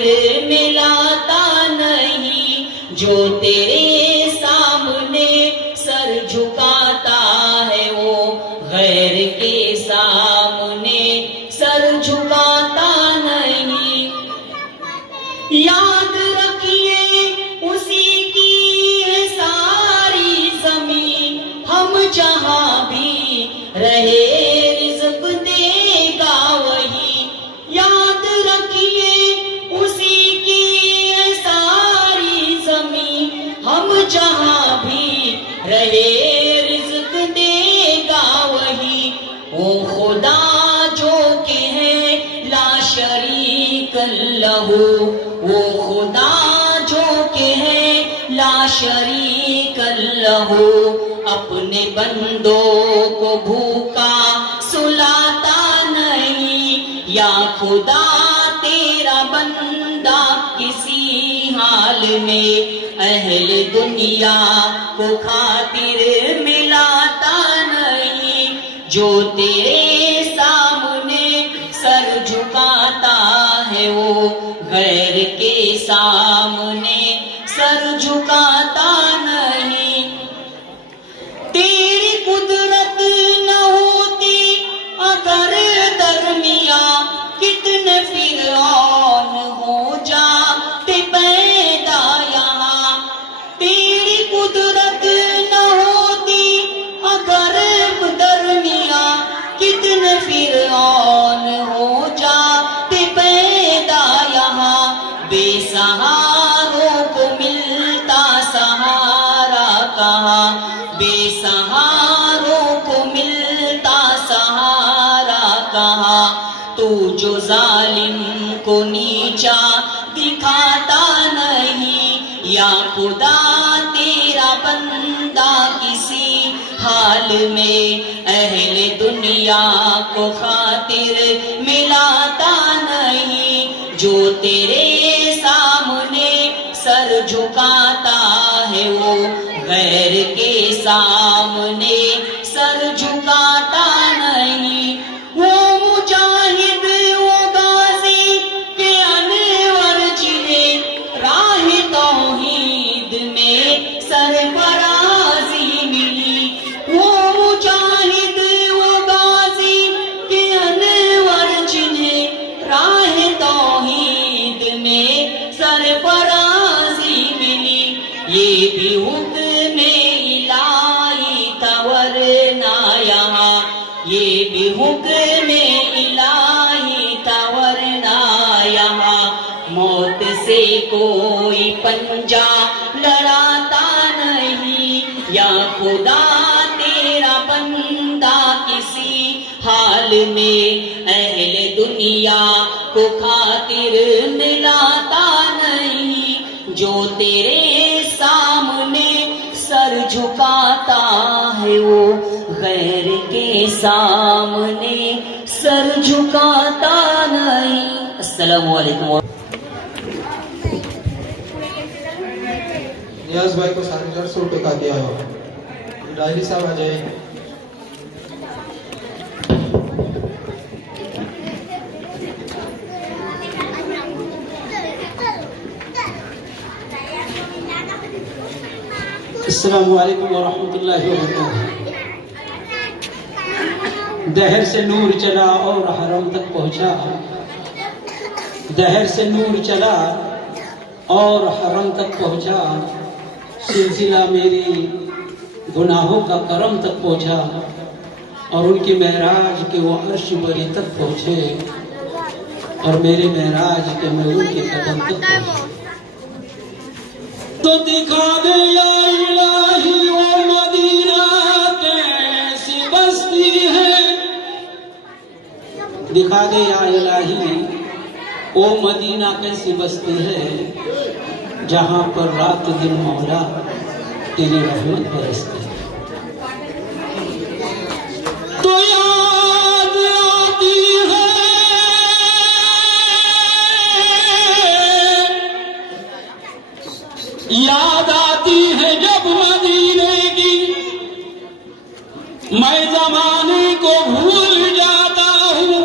मिलाता नहीं, जो तेरे सामने सर झुकाता है वो गैर के सामने सर झुकाता नहीं। याद रखिए उसी की है सारी जमीन, हम जहां भी रहे रिज़्क़ देगा वही। याद रखिए उसी की है सारी जमीन, हम जहां भी रहे रिज़्क़ देगा वही। वो खुदा जो के है ला शरीक लहू, वो खुदा जो के है ला शरीक लहू, अपने बंदों को भूखा सुलाता नहीं। या खुदा तेरा बंदा किसी हाल में अहले दुनिया को खातिर मिलाता नहीं, जो तेरे सामने सर झुकाता है वो गैर के सामने सर झुकाता नहीं। तेरी कुदरत न होती अगर दरमिया, कितने फिरौन हो जाते पैदा यहाँ। तेरी कुदरत न होती अगर दरमिया, कितने फिरौन हो जाते पैदा यहाँ। बेसहारों को मिलता सहारा कहाँ, बेसहारों को मिलता सहारा कहाँ। तू जो जालिम को नीचा दिखाता नहीं, या खुदा तेरा बंदा किसी हाल में अहले दुनिया को खातिर मिलाता नहीं, जो तेरे सामने सर झुकाता है वो गैर के सामने सर झुकाता नहीं। वो मुजाहिद वो गाजी के अनवर जिन्हें राह तौहीद में सरफराजी मिली। वो मुजाहिद वो गाजी के अनवर जिन्हें राह तौहीद में सरफराजी मिली। ये भी हुक्म इलाही था वरना यहाँ, ये भी हुक्म इलाही था वरना यहाँ। मौत से कोई पंजा लड़ाता नहीं, या खुदा तेरा बंदा किसी हाल में अहले दुनिया को खातिर मिलाता नहीं, जो तेरे सामने सर झुकाता है वो गैर के सामने सर झुकाता नहीं। अस्सलामु अलैकुम। नियाज भाई को 450 रुपये का दिया हो। डायरी साहब आ जाए। अस्सलामु अलैकुम वरहमतुल्लाहि वबरकातुहू। दहर से नूर चला और हरम तक पहुंचा, दहर से नूर चला और हरम तक पहुंचा। सिलसिला मेरी गुनाहों का करम तक पहुंचा, और उनकी महराज के वो अर्श बरी तक पहुंचे, और मेरे महराज के मैं उनके कदम तक पहुंचा। तो दिखा दे या इलाही वो मदीना कैसी बस्ती है, दिखा दे या इलाही वो मदीना कैसी बस्ती है, जहां पर रात दिन मौला तेरी रहमत बरसती है। तो याद आती है, याद आती है जब मदीने की, मैं जमाने को भूल जाता हूँ,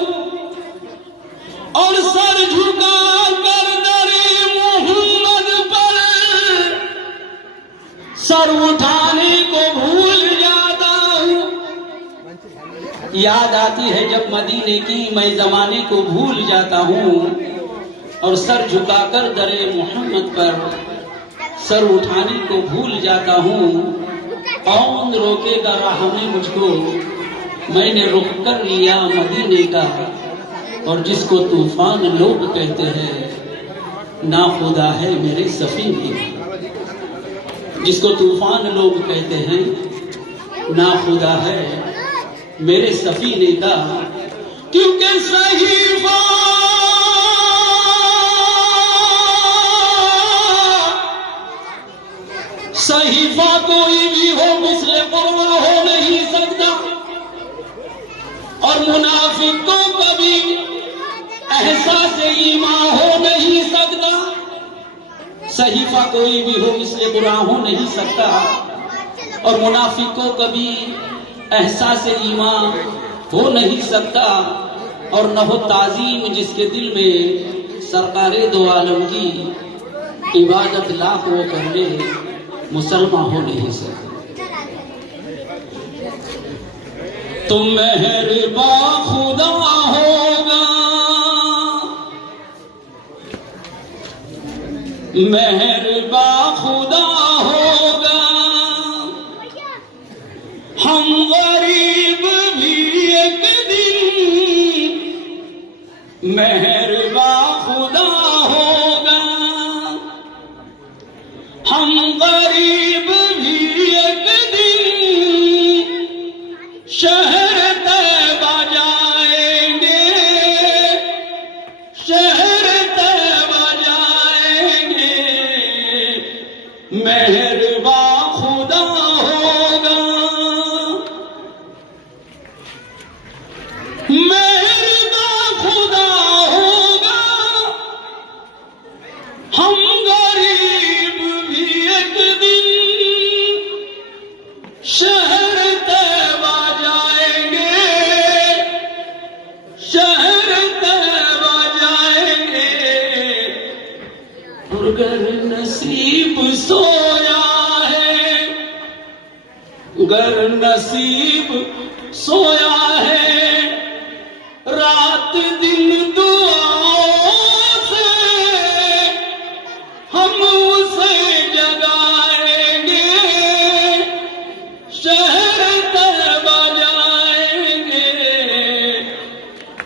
और सर झुका कर दर याद आती है जब मदीने की, मैं जमाने को भूल जाता हूँ और सर झुकाकर दरे मोहम्मद पर सर उठाने को भूल जाता हूँ। कौन रोकेगा राह में मुझको, मैंने रुक कर लिया मदीने का। और जिसको तूफान लोग कहते हैं ना खुदा है मेरे सफीने, जिसको तूफान लोग कहते हैं ना खुदा है मेरे सफीने का। क्योंकि सहीफा कोई भी हो मिसले कुर्बान हो नहीं सकता, और मुनाफिक को कभी एहसास ईमान हो नहीं सकता। सहीफा कोई भी हो मिसले कुर्बान हो नहीं सकता, और मुनाफिक को कभी एहसास ईमान हो नहीं सकता। और न हो ताजीम जिसके दिल में सरकारे दो आलम की इबादत लाख वो कर ले, मुसलमान हो नहीं सकता। तुम मेहरबा खुदा होगा, मेहरबा खुदा होगा, हम गरीब भी एक दिन मेहरबा खुदा होगा, हम गरीब भी एक दिन शहर तैबा जाएंगे, शहर तैबा जाएंगे, मेहरबा खुदा होगा, मेहरबा खुदा होगा, हम गरीब भी एक दिन शहर तैबा जाएंगे, शहर तैबा जाएंगे। और गर नसीब सोया है, गर नसीब सोया है, रात दिन दुआओं से हम उसे जगाएंगे, शहर तैबा जाएंगे,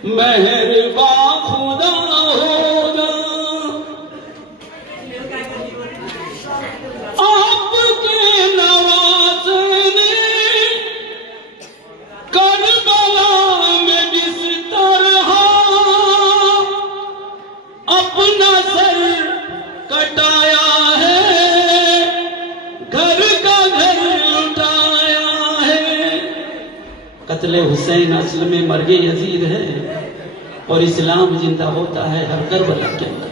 मेहरबा खुदा होगा। आपके नवाज़ने करबला में जिस तरह अपना सर कटाया है, घर का घर लुटाया है। कत्ले हुसैन असल में मर्गे यजीद है, और इस्लाम जिंदा होता है हर करबला के अंदर।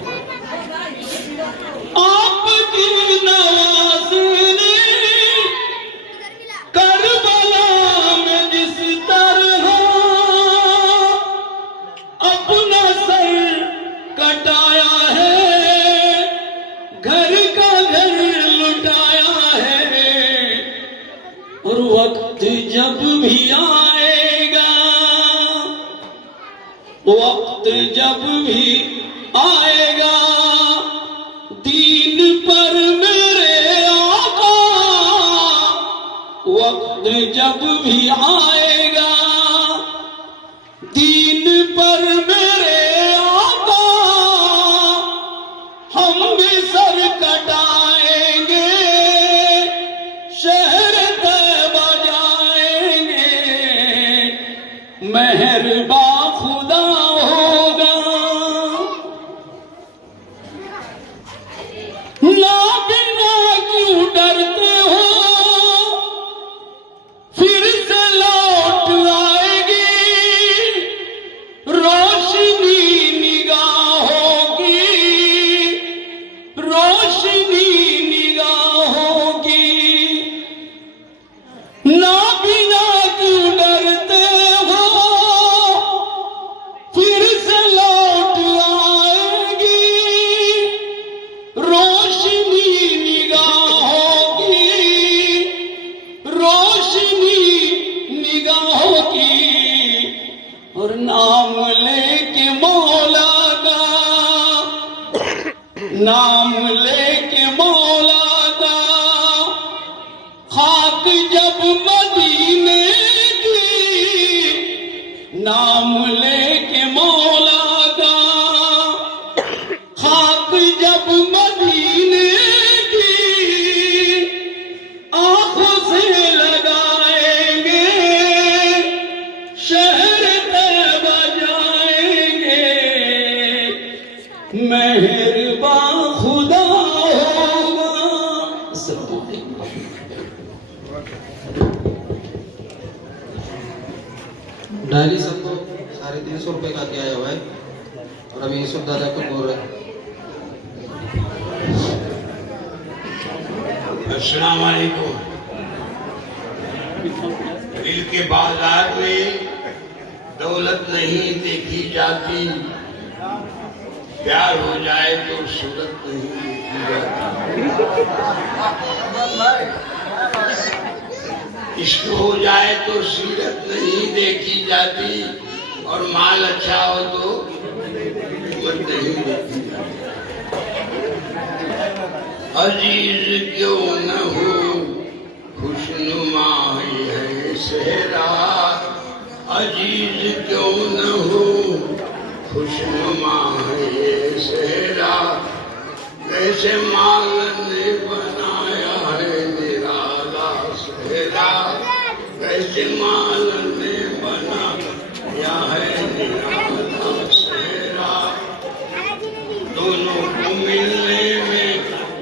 आपकी नवाज़ने करबला में जिस तरह अपना सर कटाया है, घर का घर लुटाया है। और वक्त जब भी आएगा, वक्त जब भी आएगा, दीन पर मेरे आका, वक्त जब भी आएगा, दीन पर मेरे आका, हम भी सर कटाएंगे, शहर तैबा जाएंगे, मेहरबा खुदा होगा। ना बिना क्यों डरते हो, फिर से लौट नाम लेके मौला का खाक जब मदीने की, नाम लेके मौला का खाक जब मदीने की, आंखों से लगाएंगे शहर तैबा जाएंगे, मेहरबान खुदा होगा। डायरी सबको 350 रुपए का दिया हुआ है और अभी यूसुफ दादा को बोल रहे हैं। अस्सलाम वालेकुम। दिल के बाजार में दौलत नहीं देखी जाती, प्यार हो जाए तो सूरत नहीं देखी जाती, इश्क हो जाए तो सीरत नहीं देखी जाती, और माल अच्छा हो तो कीमत नहीं देखी जाती। अजीज क्यों न हो खुशनुमा है सेहरा, अजीज क्यों न हो खुशनुमा है सेहरा, कैसे माल ने बनाया है निराला सेहरा, कैसे माल ने बनाया है निराला सेहरा। दोनों को मिलने में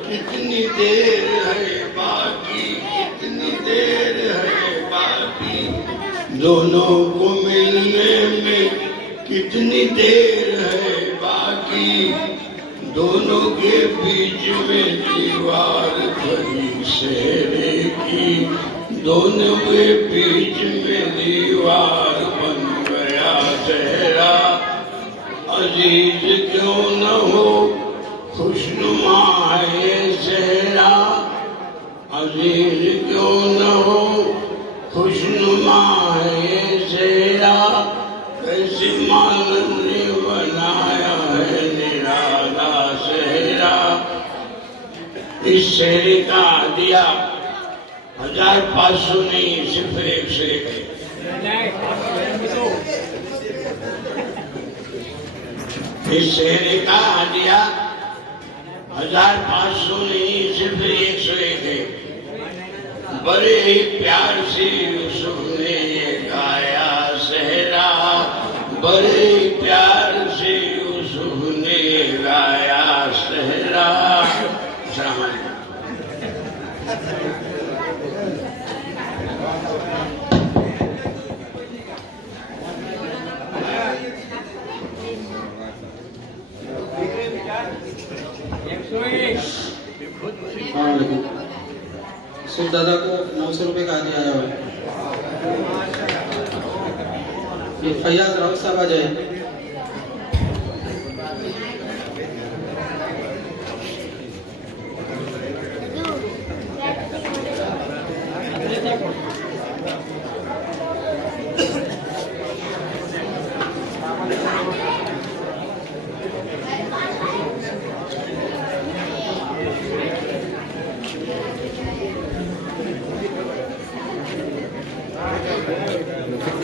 कितनी देर है बाकी, कितनी देर है बाकी, दोनों को मिलने में कितनी देर है बाकी, दोनों के बीच में दीवार खड़ी सेहरे की, दोनों के बीच में दीवार बन गया सेहरा। अजीज क्यों न हो खुशनुमा है सेहरा, अजीज क्यों न हो खुशनुमा है सेहरा, कैसे माल ने बनाया है निराला सेहरा। इस सेहरे का दिया 1500 नहीं, सिर्फ 1 से 1 है। इस सेहरे का दिया 1500 नहीं, सिर्फ 101 है। बड़े ही प्यार से यूसुफ ने ये गाया सेहरा, बड़े ही प्यार से यूसुफ ने गाया सेहरा। यूसुफ दादा को 900 रुपए का दिया हुआ है। ये फैयाज राउत साहब आ जाए।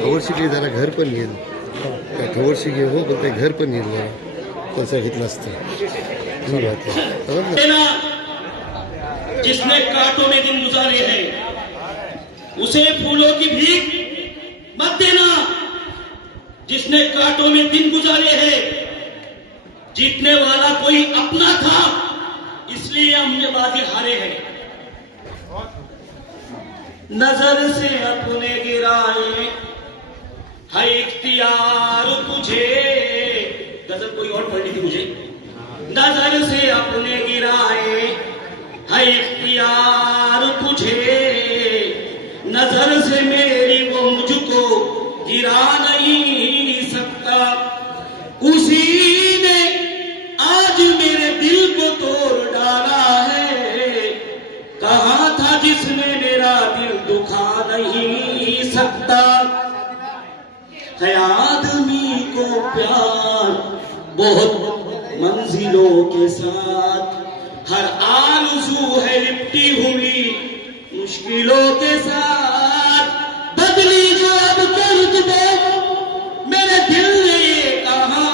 खबरशिकी जरा घर पण येईल का खबरशिकी हो पण ते घर पण येईल जरा तसं घेत नसतं ही बात है समझ। जिसने कांटों में दिन गुजारे हैं उसे फूलों की भीख मत देना, जिसने कांटों में दिन गुजारे हैं जीतने वाला कोई अपना था, इसलिए हम ये बातें हारे हैं। नजर से अपने गिराए है इख्तियार तुझे, गजल कोई और पढ़नी थी मुझे। नजर से अपने गिराए है इख्तियार तुझे, नजर से मेरी वो मुझको गिरा नहीं सकता, उसी ने आज मेरे दिल को तोड़ डाला है, कहा था जिसने मेरा दिल दुखा नहीं सकता। है आदमी को प्यार बहुत मंजिलों के साथ, हर आरज़ू है लिपटी हुई मुश्किलों के साथ। बदली जो अब कर दे मेरे दिल ने ये कहा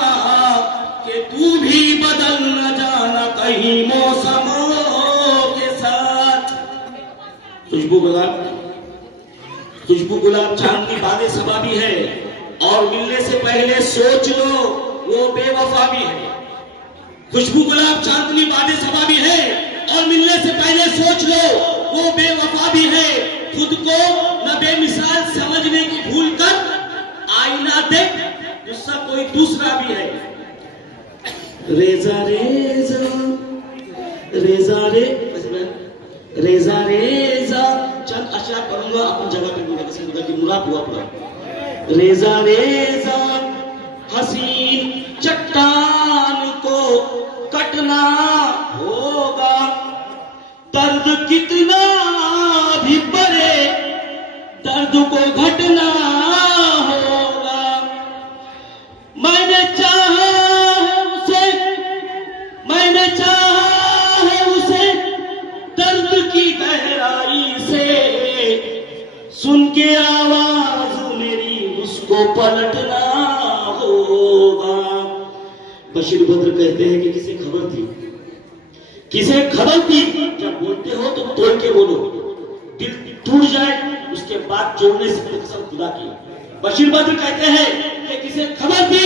कि तू भी बदल न जाना कहीं मौसमों के साथ। खुशबू गुलाब चांदनी बादे सबा भी है, और मिलने से पहले सोच लो वो बेवफा भी है। खुशबू गुलाब चांदनी बादे सबा भी है, और मिलने से पहले सोच लो वो बेवफा भी है। खुद को न बेमिसाल समझने की भूल कर आईना देख, गुस्सा कोई दूसरा भी है। रेजा रेजा रेजा रे रेजा रेजा, चंद अशआर पढ़ूंगा, अपनी जगह पे दूंगा कि मुराद हुआ पूरा। रेजा रेजा हसीन चट्टान को कटना होगा, दर्द कितना भी बढ़े दर्द को घटना होगा। मैंने चाहा है उसे दर्द की गहराई से, सुन के आवाज मेरी उसको पलटना होगा। बशीर बद्र कहते हैं कि किसे खबर थी, जब बोलते हो तो तोड़ के बोलो, दिल टूट जाए उसके बाद जोड़ने से कसम खुदा की। बशीर बद्र कहते हैं कि किसे खबर थी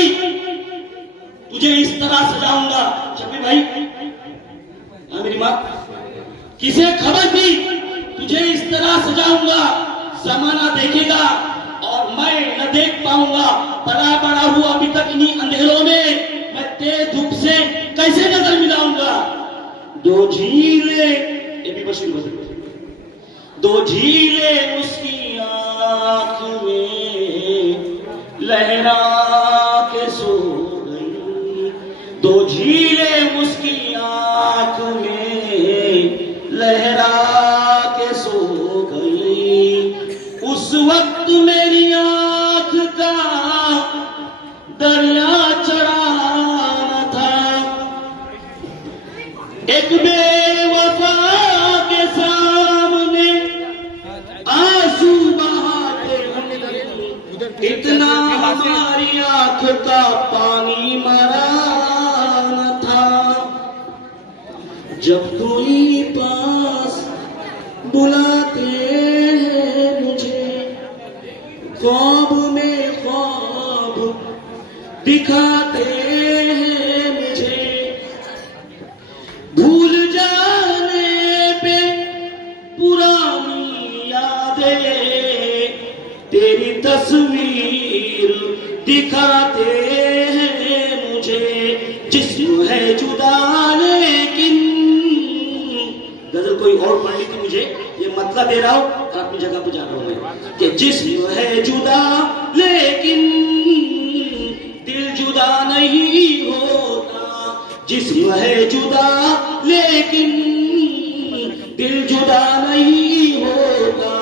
तुझे इस तरह सजाऊंगा। शफी भाई, हाँ मेरी माँ, किसे खबर थी तुझे इस तरह सजाऊंगा। जमाना देखेगा और मैं न देख पाऊंगा, बड़ा हुआ अभी तक इन्हीं अंधेरों में, मैं तेज धूप से कैसे नजर मिलाऊंगा। दो झीले, ये भी बशीर बद्र, दो झीले उसकी आंख में लहरा के सो गई, दो झीले उसकी आंख में लहरा के सो गई। उस वक्त मेरी आंख का दरिया चढ़ाना था, एक बेवफा के सामने आंसू बहाते इतना हमारी आंख का पानी मरा न था। जब कोई पास बुलाते हैं मुझे, ख्वाब में ख्वाब दिखाते हैं मुझे, भूल जाने पे पुरानी यादें तेरी तस्वीर दिखाते हैं मुझे। जिस्म है जुदा लेकिन, गजल कोई और पढ़ ली थी, मुझे ये मतलब दे रहा हूं और अपनी जगह पे जा रहा हूं मैं कि जिस्म है जुदा लेकिन दिल जुदा नहीं होता। जिस्म है जुदा लेकिन दिल जुदा नहीं होता।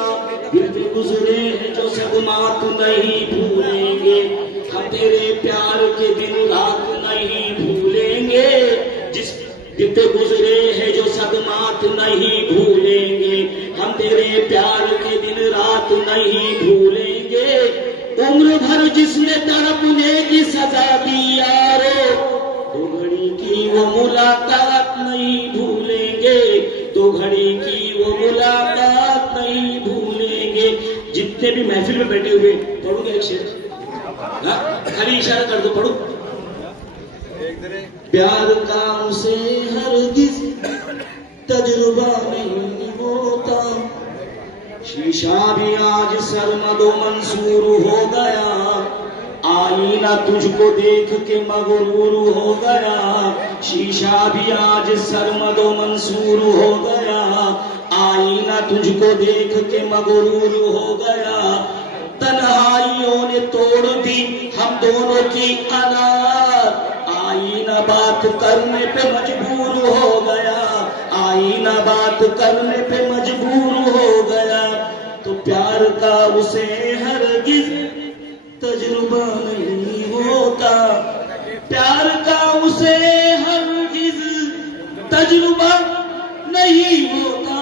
दिल पे गुजरे हैं जो सदमात नहीं भूलेंगे, हम तेरे प्यार के दिन रात नहीं भूलेंगे। जिस दिल पे गुजरे हैं जो सदमात नहीं भूलेंगे, हम तेरे प्यार के दिन रात नहीं भूलेंगे। उम्र भर जिसने तड़पने की सजा दी यारो, दो घड़ी की वो मुलाकात नहीं भूलेंगे, दो घड़ी की वो मुलाकात नहीं भूलेंगे। जितने भी महफिल में बैठे हुए पढ़ोगे एक शेर, खाली इशारा कर दो, पढ़ो। प्यार का उसे हरगिज तजुर्बा नहीं होता, शीशा भी आज सरमदो मंसूर हो गया। आईना तुझको देख के मगरूर हो गया, शीशा भी आज सरमदो मंसूर हो गया। आईना तुझको देख के मगरूर हो गया। तन्हाइयों ने तोड़ दी हम दोनों की अनार, आईना बात करने पे मजबूर हो गया। आईना बात करने पे मजबूर हो गया। तो प्यार का उसे हरगिज तजुर्बा नहीं होता, प्यार का उसे हर तजुर्बा नहीं होता।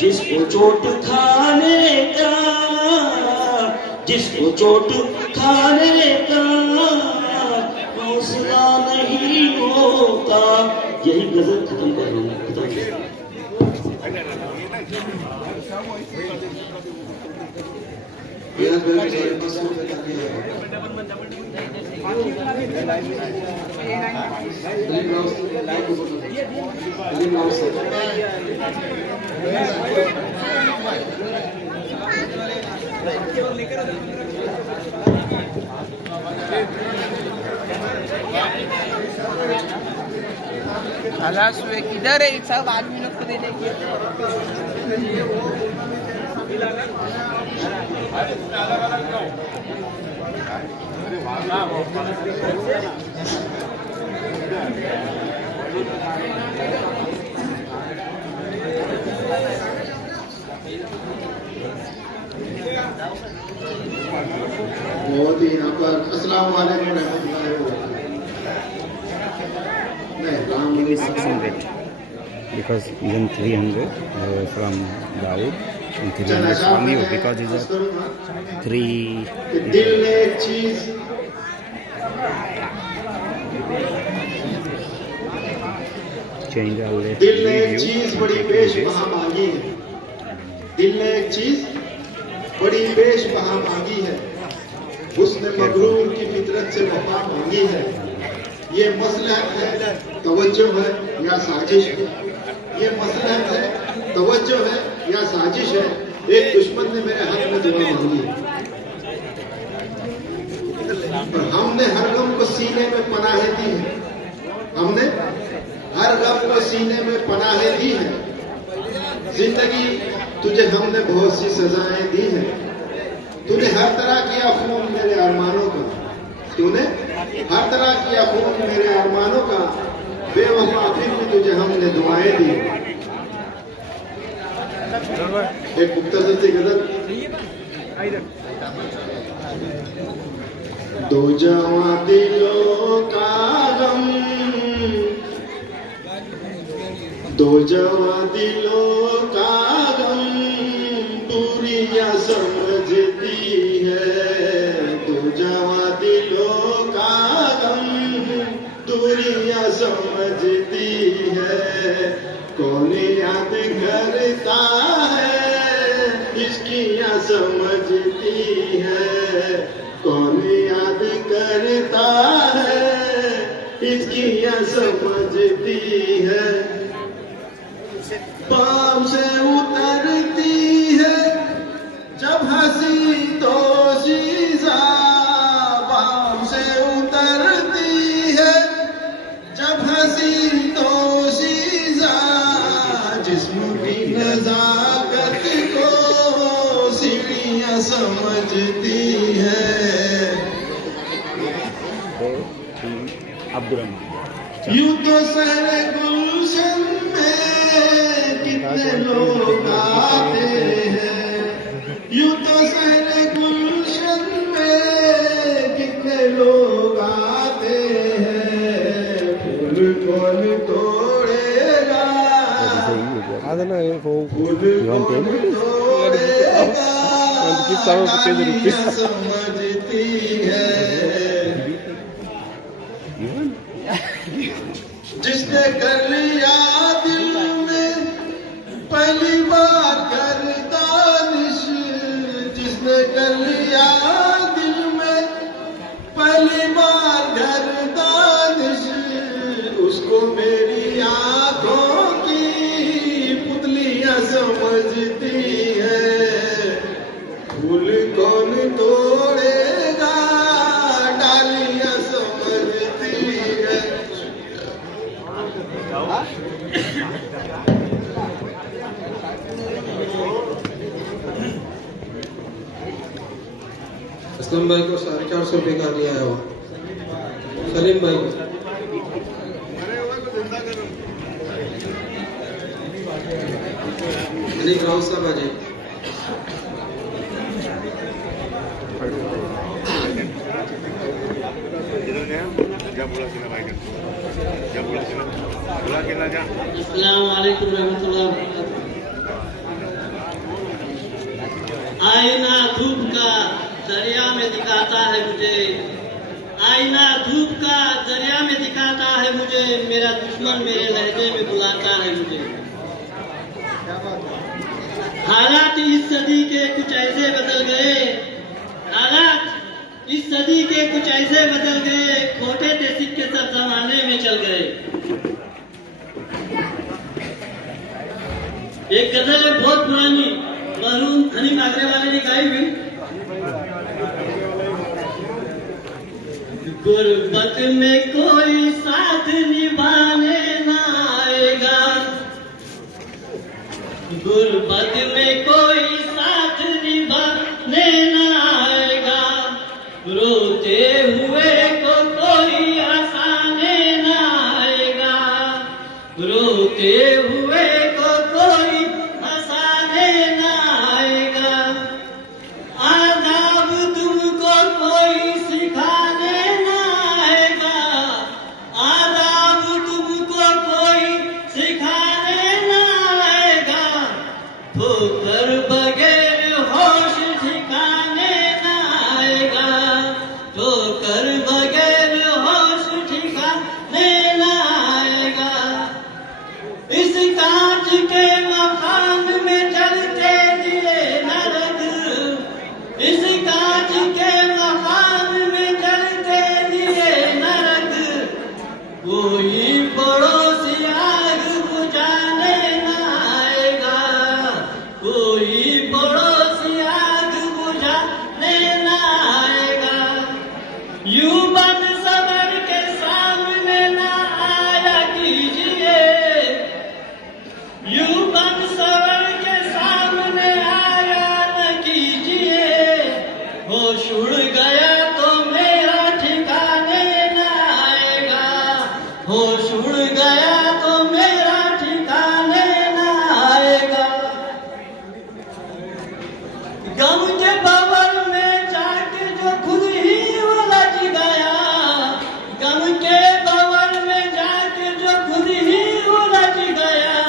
जिसको चोट खाने का, जिसको चोट खाने का हौसला नहीं होता। यही गजल खत्म कर रहा हूँ। रियाज भाई को 500 रुपए का दिया है। सलीम राउत से किधर है सब आदमी लोग को दे देंगे। बहुत ही यहाँ पर अस्सलाम वालेकुम रहमतुल्लाहि व Maybe 600 because even 300 from Dawood and 300 from you because it's a 3 दिल ने एक चीज change our left दिल ने एक review चीज बड़ी बेशबहा मांगी है। दिल ने एक चीज बड़ी बेशबहा मांगी है। उसने मगरूर की फितरत से वफा मांगी है। ये मसलहत है, तवज्जो है या साजिश है। ये मसलहत है, तवज्जो है या साजिश है। एक दुश्मन ने मेरे हक में दुआ मांगी है और हमने हर गम को सीने में पनाहे दी है। हमने हर गम को सीने में पनाहे दी है। जिंदगी तुझे हमने बहुत सी सजाएं दी है। तूने हर तरह किया खून मेरे अरमानों का। तूने हर तरह किया खून मेरे अरमानों का। बेवफा फिर भी तुझे हमने दुआएं दी। एक मुख्तसर सी गजल। दो जवां दिलों का गम, दो जवां दिलों का गम दूरियां समझती है। दो जवां दिलों का गम दूरियां समझती है। कौन याद करता है इश्कियां समझती है। कौन याद करता है इश्कियां समझती है। पाँव से उतरती है जब हंसी तो शीशा। पाँव से उतरती है जब हंसी तो शीशा। जिस्म की नजाकत को सीढ़ियां समझती है। यूं तो सहरे गुलशन में कितने लोग आते हैं। यूं तो सहरे गुलशन में कितने लोग आते हैं। फूल कौन तोड़ेगा, फूल कौन तोड़ेगा समझती है। जिसने कर लिया दिल में पहली बार गर्दानिश। जिसने कर लिया दिल में पहली बार गर्दानिश। उसको मेरी आंखों की पुतलियां समझती है। फूल कौन तोड़ेगा डालियां समझती है। असलम भाई को 450 रुपए का दिया है वो। सलीम भाई को सलीम राउत साहब आ जाए। क्या बोला भाई अस्सलाम वालेकुम रहमतुल्लाह वबरकातुह। आईना धूप का दरिया में दिखाता है मुझे, आईना धूप का दरिया में दिखाता है मुझे, मेरा दुश्मन मेरे लहजे में बुलाता है मुझे। हालात इस सदी के कुछ ऐसे बदल गए, हालात इस सदी के कुछ ऐसे बदल गए, खोटे थे सिक्के सब जमाने में चल गए। एक गजल है बहुत पुरानी, मरहूम हनीम आगरे वाले ने गाई हुई। गुर्बत में कोई साथ निभाने ना आएगा, गुर्बत में कोई साथ निभाने ना आएगा, रोते हुए को कोई हंसाने ना आएगा, रोते हुए को कोई हंसाने ना आएगा, आदाब तुमको कोई सिखाने ना आएगा, आदाब तुमको कोई सिखाने ना आएगा, ठोकर बगैर होश ठिकाने ना आएगा, ठोकर बगैर होश ठिकाने ना आएगा। इस कांच के मकान में जलते दिए नरक, इस कांच के मकान में जलते दिए नरक, कोई पड़ोसी आग बुझाने ना आएगा, कोई पड़ोसी आग बुझाने ना आएगा। यूं बन सबर के सामने ना आया कीजिए, यूं बन सबर के सामने आया न कीजिए, होश उड़ गया तो मेरा ठिकाने न आएगा, होश उड़ गया तो मेरा ठिकाने न आएगा। गम के बवर में जाके जो खुद ही उलझ गया, गम के बवर में जाके जो खुद ही उलझ गया,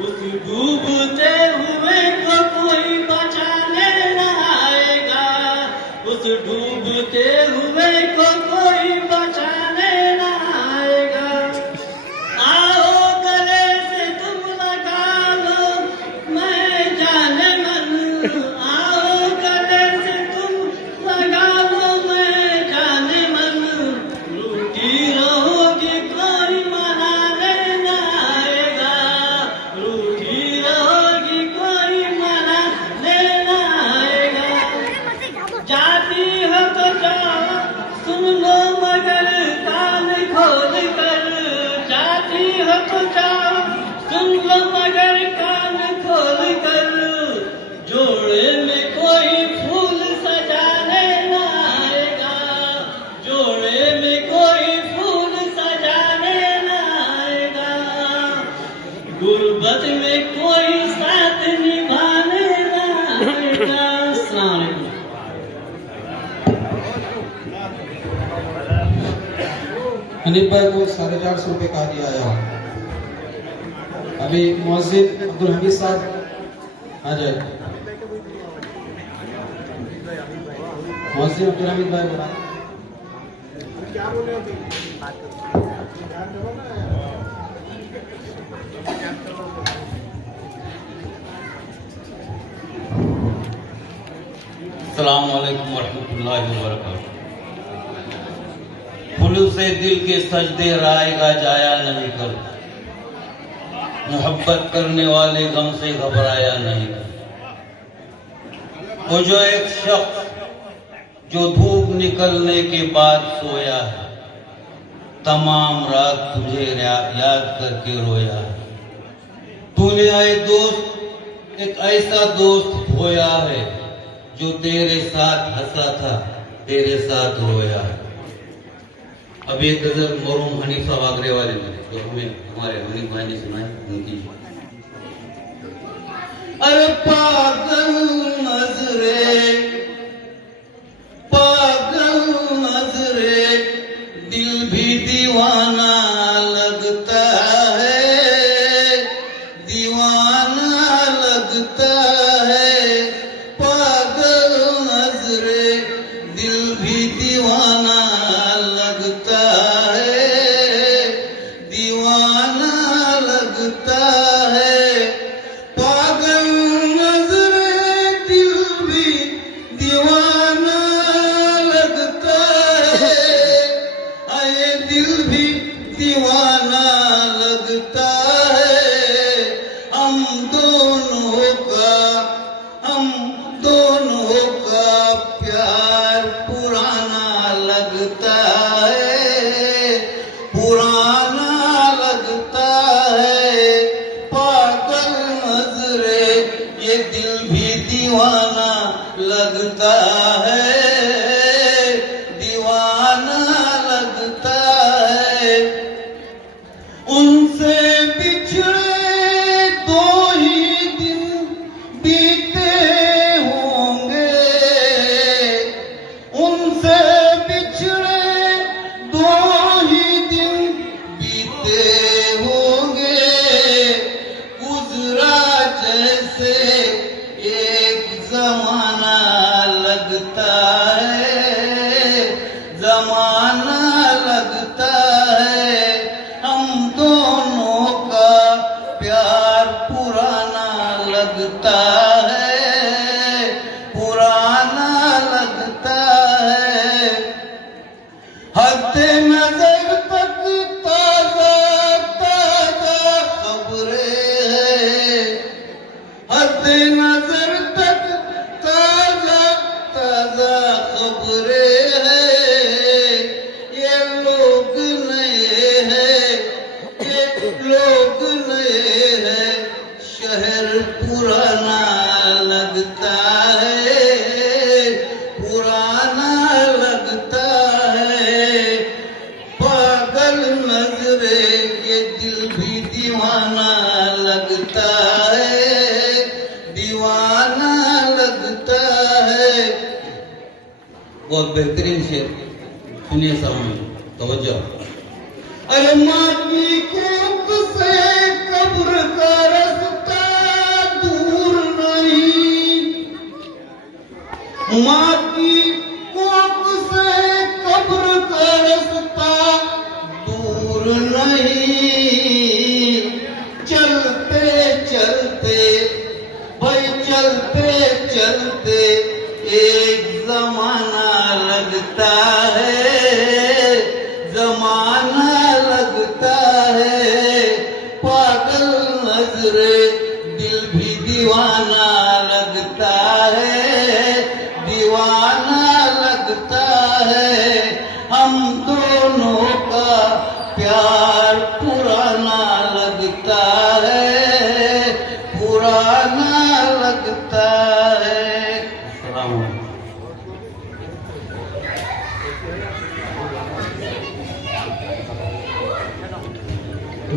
उस डूबते हुए को कोई बचाने न आएगा, उस डूबते हुए को कोई बचाने न आएगा। आओ गले से तुम लगा लो मैं जाने मन, आओ गले से तुम लगा लो मैं जाने मन, रूठी रहोगी कोई मनाने न आएगा, रूठी रहोगी कोई मनाने न आएगा। जाती हो तो जाओ सुन लो मगर कान खोल कर, जाती हो तो जाओ सुन लो मगर कान खोल कर, जोड़े में कोई फूल सजाने न आएगा, जोड़े में कोई फूल सजाने न आएगा, गुर्बत में कोई साथ निभाने न आएगा। अस्सलाम वालेकुम। हनीफ भाई को 450 रुपये का दिया आया। अभी मुअज्जिन अब्दुल हमीद साहब आ जाए। मुअज्जिन अब्दुल हमीद भाई बोला। अस्सलाम वालेकुम वरहमतुल्लाहि वबरकातुहू। फूल से दिल के सजदे रायगा जाया नहीं कर, मोहब्बत करने वाले गम से घबराया नहीं कर। वो जो एक शख्स जो धूप निकलने के बाद सोया है, तमाम रात तुझे याद करके रोया है। तूने आए दोस्त एक ऐसा दोस्त खोया है, जो तेरे साथ हंसा था तेरे साथ रोया है। अब एक गजल मरहूम हनीफ साहब आगरे वाले ने, जो हमें हमारे हनीफ भाई ने सुनाई, उनकी। अरे पागल नजरे, पागल नजरे, दिल भी दीवाना लग दीवाना लगता है, पागल नजरे दिल भी दीवाना लगता है, आए दिल भी दीवाना लगता है। हम दोनों का प्यार पुराना लगता है, पुराना लगता है। पागल नजरे ये दिल भी दीवाना लगता है, दीवाना लगता है। उनसे बिछड़े दो ही दिन बीते होंगे, उनसे बिछड़े दो ही दिन बीते होंगे। गुजरा जैसे एक जमाना लगता है, जमाना लगता है। हम दोनों का प्यार पुराना लगता है, पुराना लगता है। हद नजर तक ताजा ताजा खबरें हैं, हद नजर तक ताजा ताजा खबरें हैं। ये लोग नए हैं, ये लोग नए हैं। शहर पुराना लगता है, पुराना लगता है। पागल नजरे ये दिल भी दीवाना लगता है, दीवाना लगता है। बहुत बेहतरीन शेर, सुनिए सामने तवज्जो। अरे माटी कोप से कब्र का रास्ता दूर नहीं, माटी कोप से कब्र का रास्ता दूर नहीं। चलते चलते भाई चलते चलते एक जमाना लगता है, जमाना लगता है। पागल नजरे दिल भी दीवाना लगता है, दीवाना लगता है। हम दोनों का प्यार पुराना लगता है, पुराना लगता है। अस्सलाम वालेकुम।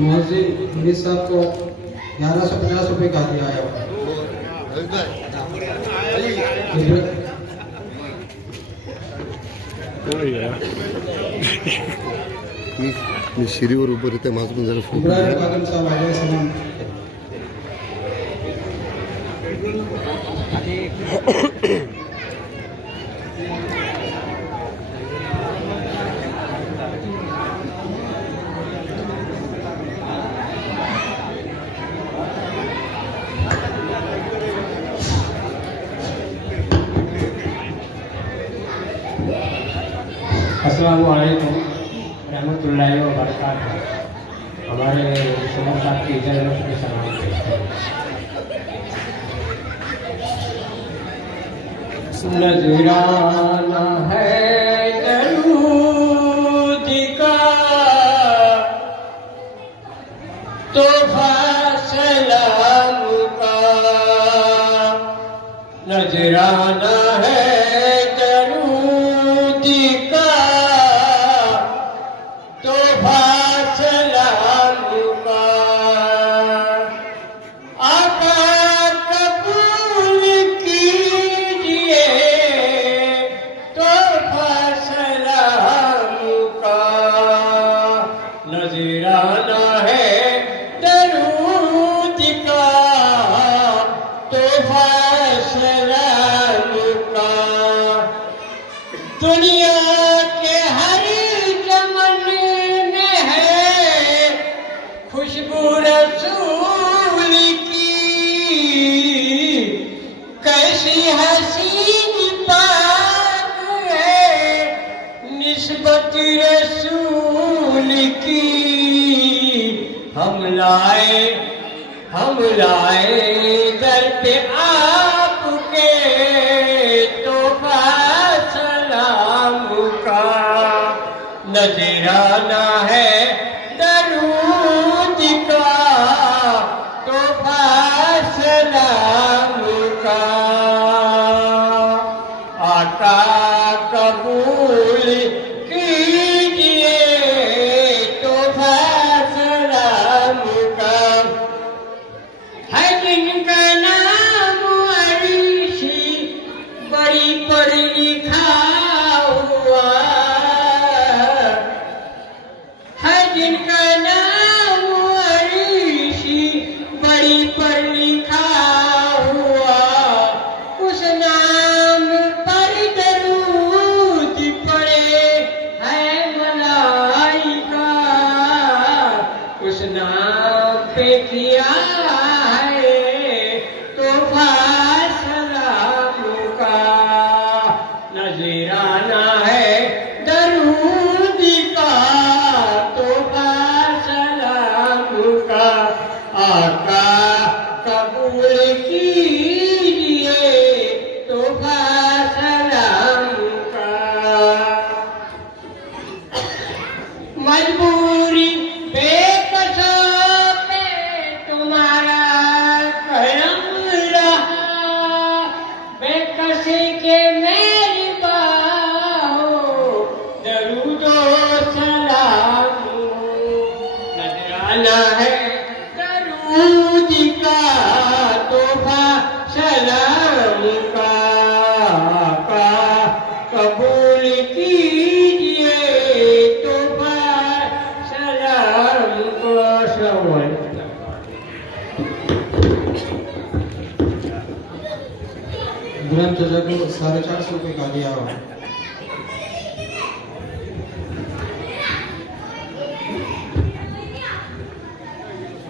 मुअज्जिन मुनीस साहब को 1150 रुपये का दिया है। मी शिरीवर उभं राहते, माझं पण जरा फोटो इब्राहिम कादम साहब आले सलाम। अस्सलाम वालेकुम रहमतुल्लाहि व बरकातहू। हमारे शोहर साहब की इजाज़त के सलाम भेजते हैं। नजराना है दरूद का तोहफा सलाम का, नजराना है दरूद का तोहफा सलाम का। आका कबूल कीजिए तोहफा सलाम का, नजराना है दरूद का तोहफा सलाम का। दुनिया के हर चमन में है खुशबू रसूल की कैसी हसीन पाक है, निस्बत रसूल की हम लाए दर पे आपके तोहफा सलाम का, नजराना है दरूद का तोहफा सलाम का। आका कबूल कीजिए तोहफा सलाम का, है जिनका नाम अरीशी बड़ी पढ़ लिखा हुआ, है जिनका नाम अरीशी बड़ी पढ़ लिखा हुआ, उस नाम पर दरूद पड़े है मलाइका, उस नाम पे किया है तोहफा सलाम का, नजराना है दरूद का तोहफा सलाम का। आका कबूल कीजिए तोहफा सलाम का। मजबूरी बेकसों पे तुम्हारा करम रहा, बेकसी के मेरी बाहों दरूदो सलाम, नजराना है दरूद का तोहफा सलाम का। आका कबूल कीजिए तोहफा सलाम को। ग्रंथ जग 450 रुपये का दिया हुआ है।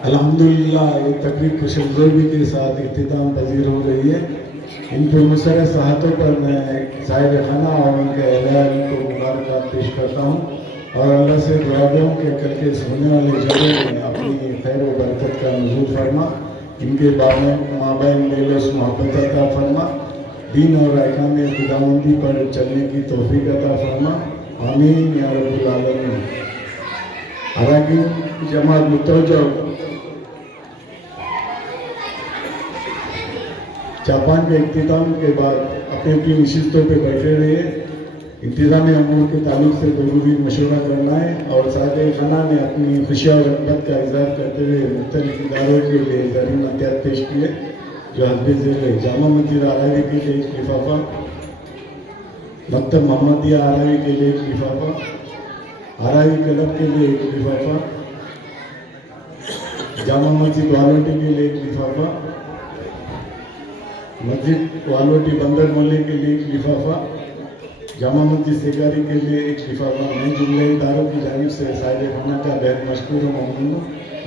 अल्हम्दुलिल्लाह ये तकरीब खुशगोबी के साथ इख्तिताम पजीर हो रही है। इन पे मुसर साहतों पर मैं साहिब खाना और उनके अहलाल को मुबारकबाद पेश करता हूँ और अल्लाह से दुआ दूँ कि कल के सोने वाले जगह में अपनी खैर व बरकत का नज़ूर फरमा, इनके माबैन दिलोस मोहब्बत अता फरमा, दीन और अहकाम खुदाबंदी पर चलने की तौफीक अता फरमा, आमीन या रब्बुल आलमीन। अराकीन जमात मुतवज्जो जापान के इख्तिताम के बाद अपनी अपनी नशिस्तों पर बैठे रहे। इंतजामी अमूर के ताल्लुक से ज़रूरी मशवरा करना है और साथ खाना ने अपनी खुशी और रग़बत का इज़हार करते हुए मुख्तलिफ इदारों के लिए ज़रूरी नतियात पेश किए जो हस्बे ज़ेल है। जामा मस्जिद आरावी के लिए एक लिफाफा, मकतब मोहम्मदिया आरावी के लिए एक लिफाफा, आरावी क्लब के लिए एक लिफाफा, जामा मस्जिद वालोटी के लिए एक लिफाफा, मस्जिद वालोटी बंदर मोहल्ले के लिए एक लिफाफा, जामा मस्जिद सेकारी के लिए एक लिफाफा। मैं जुमले इदारों की जानिब से साहिब खाना का बेहद मशकूर ममनून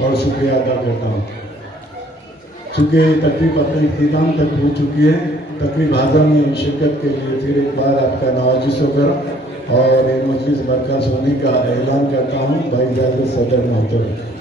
और शुक्रिया अदा करता हूँ। चूँकि तकरीब अपने इख्तिताम तक हो चुकी है, तकरीब हाज़ा में शिरकत के लिए फिर एक बार आपका नवाजिश होकर और ये मजलिस बरकरार होने का ऐलान करता हूँ। भाई इजाज़त सदर मोहतरम।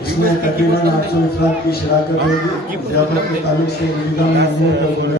इसमें तकरीबन 800 अफराद की शिराकत होगी। ज़ियाफत के ताल्लुक से